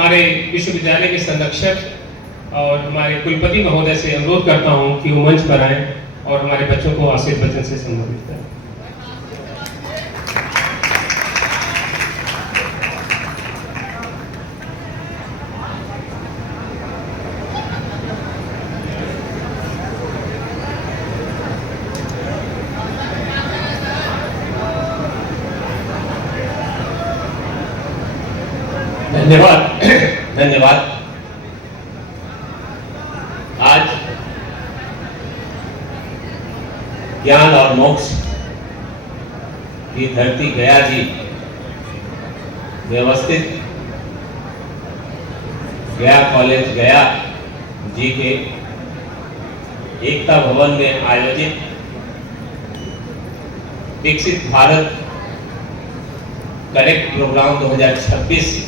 हमारे विश्वविद्यालय के संरक्षक और हमारे कुलपति महोदय से अनुरोध करता हूं कि वो मंच पर आएं और हमारे बच्चों को आशीर्वचन से संबोधित करें। धन्यवाद धन्यवाद। आज ज्ञान और मोक्ष की धरती गया जी व्यवस्थित गया कॉलेज गया जी के एकता भवन में आयोजित विकसित भारत कनेक्ट प्रोग्राम 2026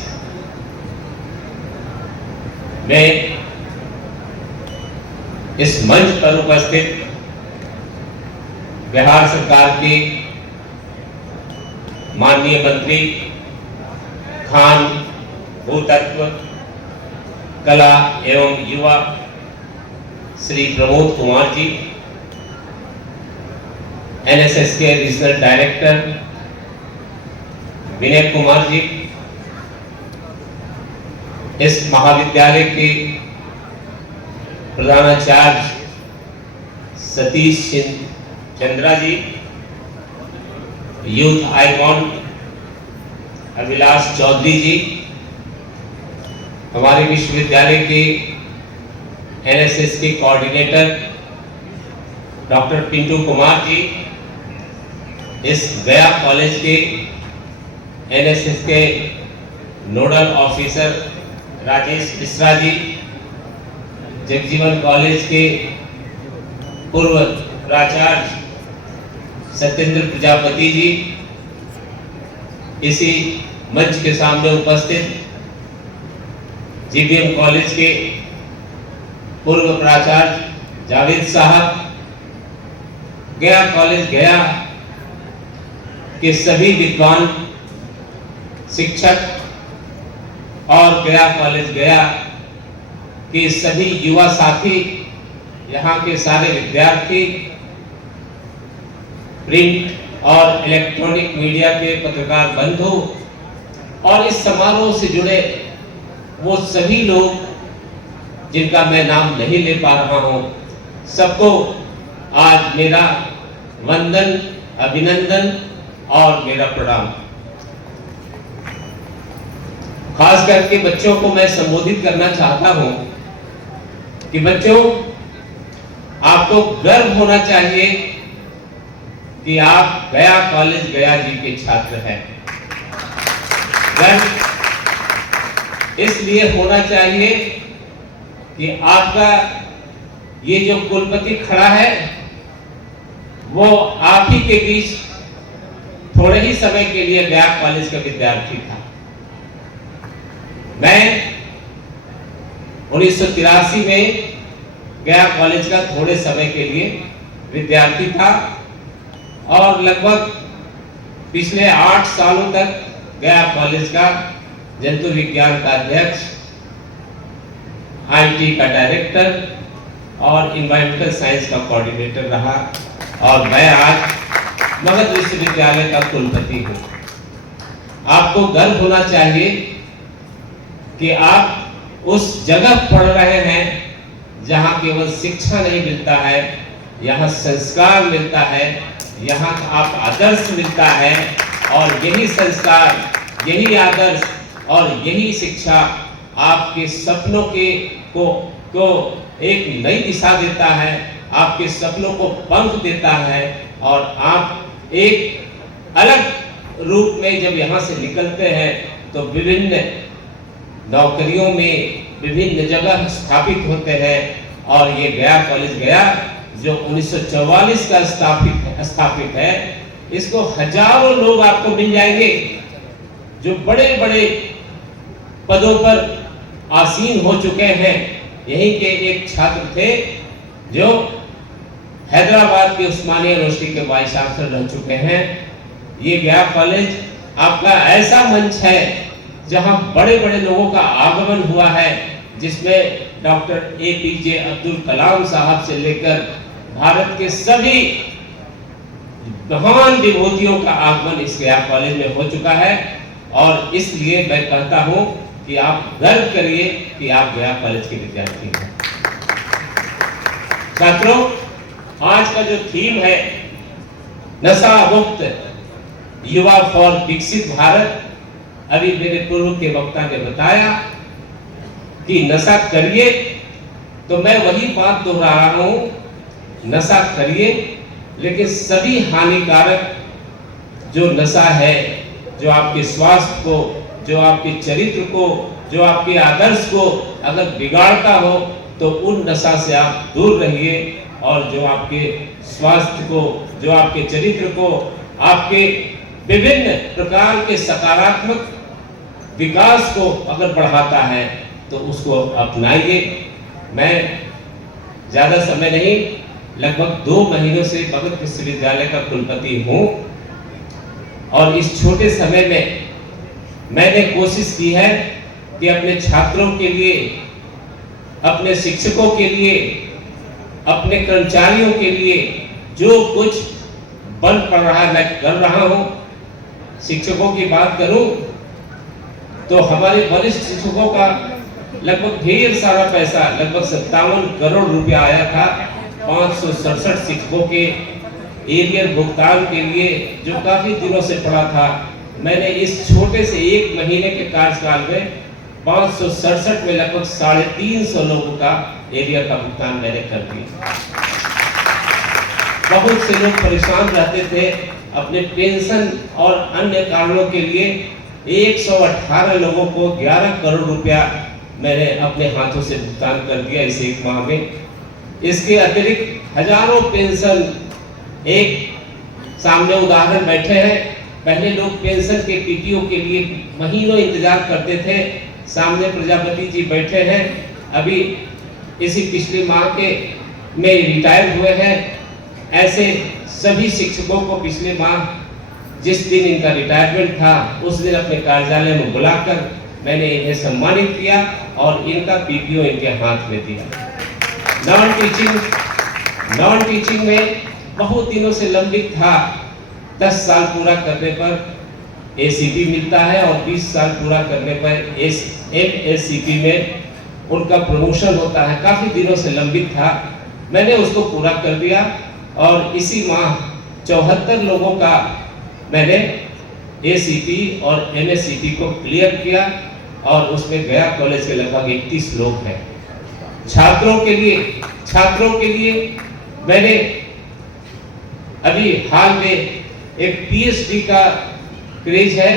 में इस मंच पर उपस्थित बिहार सरकार के माननीय मंत्री खान, भूतत्व, कला एवं युवा श्री प्रमोद कुमार जी, एनएसएस के रीजनल डायरेक्टर विनय कुमार जी, इस महाविद्यालय के प्रधानाचार्य सतीश चंद्रा जी, यूथ आइकॉन अभिलाष चौधरी जी, हमारे विश्वविद्यालय के एनएसएस के कोऑर्डिनेटर डॉक्टर पिंटू कुमार जी, इस गया कॉलेज के एनएसएस के nodal officer Rajesh Mishra ji, Jagjivan college के पूर्व प्राचार्य सत्येंद्र प्रजापति जी, इसी मंच के सामने उपस्थित जीबीएम कॉलेज के पूर्व प्राचार्य जावेद साहब, गया कॉलेज गया के सभी विद्वान शिक्षक और गया कॉलेज गया के सभी युवा साथी, यहाँ के सारे विद्यार्थी, प्रिंट और इलेक्ट्रॉनिक मीडिया के पत्रकार बंधु और इस समारोह से जुड़े वो सभी लोग जिनका मैं नाम नहीं ले पा रहा हूँ, सबको आज मेरा वंदन, अभिनंदन और मेरा प्रणाम। खास करके बच्चों को मैं संबोधित करना चाहता हूं कि बच्चों, आपको गर्व होना चाहिए कि आप गया कॉलेज गया जी के छात्र हैं। गर्व इसलिए होना चाहिए कि आपका ये जो कुलपति खड़ा है वो आप ही के बीच थोड़े ही समय के लिए गया कॉलेज का विद्यार्थी था। मैं 1983 में गया कॉलेज का थोड़े समय के लिए विद्यार्थी था और लगभग पिछले 8 सालों तक गया कॉलेज का जंतु विज्ञान का अध्यक्ष, आईटी का डायरेक्टर और इन्वायरमेंटल साइंस का कोऑर्डिनेटर रहा और मैं आज मगध विश्वविद्यालय का कुलपति हूँ। आपको गर्व होना चाहिए कि आप उस जगह पढ़ रहे हैं जहाँ केवल शिक्षा नहीं मिलता है, यहाँ संस्कार मिलता है, यहाँ आप आदर्श मिलता है और यही संस्कार, यही आदर्श और यही शिक्षा आपके सपनों को एक नई दिशा देता है, आपके सपनों को पंख देता है और आप एक अलग रूप में जब यहाँ से निकलते हैं तो विभिन्न नौकरियों में विभिन्न जगह स्थापित होते हैं और ये गया कॉलेज गया जो 1944 का स्थापित है, इसको हजारों लोग आपको मिल जाएंगे जो बड़े बड़े पदों पर आसीन हो चुके हैं। यहीं के एक छात्र थे जो हैदराबाद के उस्मानिया यूनिवर्सिटी के वाइस चांसलर रह चुके हैं। ये गया कॉलेज आपका ऐसा मंच है जहां बड़े बड़े लोगों का आगमन हुआ है, जिसमें डॉक्टर APJ अब्दुल कलाम साहब से लेकर भारत के सभी महान विभूतियों का आगमन इस गया कॉलेज में हो चुका है। और इसलिए मैं कहता हूं कि आप गर्व करिए कि आप गया कॉलेज के विद्यार्थी हैं। छात्रों, आज का जो थीम है नशा मुक्त युवा फॉर विकसित भारत, अभी मेरे पूर्व के वक्ता ने बताया कि नशा करिए, तो मैं वही बात दोहरा रहा हूं, नशा करिए, लेकिन सभी हानिकारक जो नशा है, जो आपके स्वास्थ्य को, जो आपके चरित्र को, जो आपके आदर्श को अगर बिगाड़ता हो, तो उन नशा से आप दूर रहिए। और जो आपके स्वास्थ्य को, जो आपके चरित्र को, आपके विभिन्न प्रकार के सकारात्मक विकास को अगर बढ़ाता है, तो उसको अपनाइए। मैं ज़्यादा समय नहीं, लगभग 2 महीनों से मगध विश्वविद्यालय का कुलपति हूँ, और इस छोटे समय में मैंने कोशिश की है कि अपने छात्रों के लिए, अपने शिक्षकों के लिए, अपने कर्मचारियों के लिए जो कुछ बन पड़ रहा है मैं कर रहा हूँ। शिक्षकों की बात करूँ तो हमारे वरिष्ठ शिक्षकों का लगभग ढेर सारा पैसा, लगभग 57 करोड़ रुपया आया था 567 शिक्षकों के एरियर भुगतान के लिए, जो काफी दिनों से पड़ा था। मैंने इस छोटे से 1 महीने के कार्यकाल में 567 में लगभग 350 लोगों का एरियर का भुगतान मैंने कर दिया। बहुत से लोग परेशान रहते थे अपने पेंशन और अन्य कारणों के लिए। 118 लोगों को 11 करोड़ रुपया मैंने अपने हाथों से भुगतान कर दिया इस 1 माह में। इसके अतिरिक्त हजारों पेंशन, एक सामने उदाहरण बैठे हैं, पहले लोग पेंशन के PTO के लिए महीनों इंतजार करते थे, सामने प्रजापति जी बैठे हैं, अभी इसी पिछले माह के में रिटायर हुए हैं। ऐसे सभी शिक्षकों को पिछले माह जिस दिन इनका रिटायरमेंट था, उस दिन अपने कार्यालय में बुलाकर मैंने इन्हें सम्मानित किया और इनका PTO इनके हाथ में दिया। नॉन टीचिंग में बहुत दिनों से लंबित था, 10 साल पूरा करने पर ACP मिलता है और 20 साल पूरा करने पर MSCP में उनका प्रमोशन होता है। काफी दिनों से लंबित था, मैंने उसको पूरा कर दिया और इसी माह 74 लोगों का मैंने ACP और MSCP को क्लियर किया और उसमें गया कॉलेज के लगभग 31 लोग हैं। छात्रों के लिए मैंने अभी हाल में एक PhD का क्रेज है,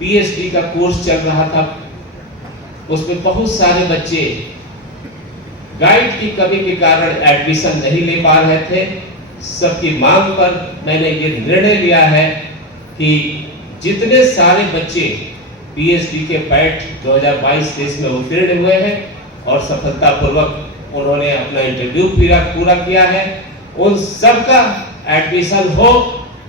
PhD का कोर्स चल रहा था, उसमें बहुत सारे बच्चे गाइड की कमी के कारण एडमिशन नहीं ले पा रहे थे। सबकी मांग पर मैंने ये निर्णय लिया है कि जितने सारे बच्चे PhD के पैट 2022 टेस्ट में उत्तीर्ण हुए हैं और सफलतापूर्वक उन्होंने अपना इंटरव्यू पूरा किया है, उन सबका एडमिशन हो,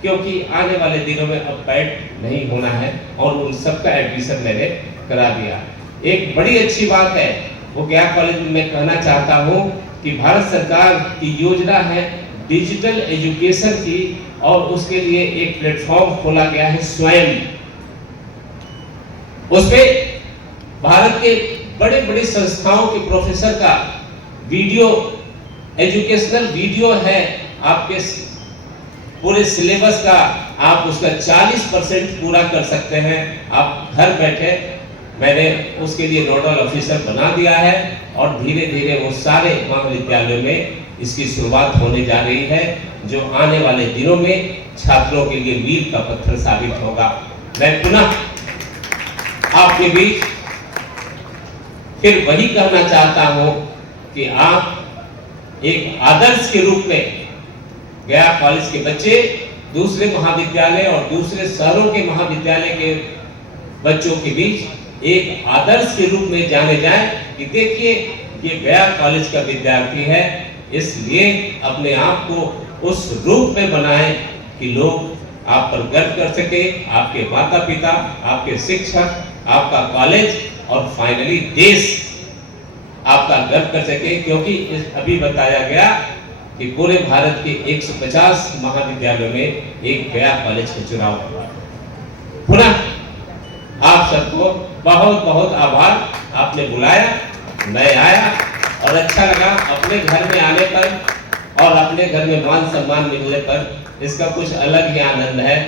क्योंकि आने वाले दिनों में अब पैट नहीं होना है और उन सबका एडमिशन मैंने करा दिया। एक बड़ी अच्छी बात है, वो गया कॉलेज में मैं कहना चाहता हूँ कि भारत सरकार की योजना है डिजिटल एजुकेशन की, और उसके लिए एक प्लेटफॉर्म खोला गया है स्वयं। उसमें भारत के बड़े बड़े संस्थाओं के प्रोफेसर का वीडियो, एजुकेशनल वीडियो है, आपके पूरे सिलेबस का आप उसका 40% पूरा कर सकते हैं आप घर बैठे। मैंने उसके लिए नोडल ऑफिसर बना दिया है और धीरे धीरे वो सारे महाविद्यालयों में इसकी शुरुआत होने जा रही है, जो आने वाले दिनों में छात्रों के लिए मील का पत्थर साबित होगा। मैं पुनः आपके बीच फिर वही कहना चाहता हूं कि आप एक आदर्श के रूप में गया कॉलेज के बच्चे दूसरे महाविद्यालय और दूसरे शहरों के महाविद्यालय के बच्चों के बीच एक आदर्श के रूप में जाने जाएं कि देखिए ये गया कॉलेज का विद्यार्थी है, इसलिए अपने आप को उस रूप में बनाएं कि लोग आप पर गर्व कर सके, आपके माता पिता, आपके शिक्षक, आपका कॉलेज और फाइनली देश आपका गर्व कर सके, क्योंकि अभी बताया गया कि पूरे भारत के 150 महाविद्यालयों में एक गया कॉलेज का चुनाव हुआ। पुनः आप सबको बहुत बहुत आभार, आपने बुलाया, मैं आया और अच्छा लगा। अपने घर में आने पर और अपने घर में मान सम्मान मिलने पर इसका कुछ अलग ही आनंद है।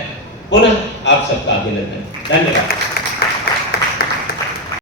पुनः आप सबका अभिनंदन, धन्यवाद।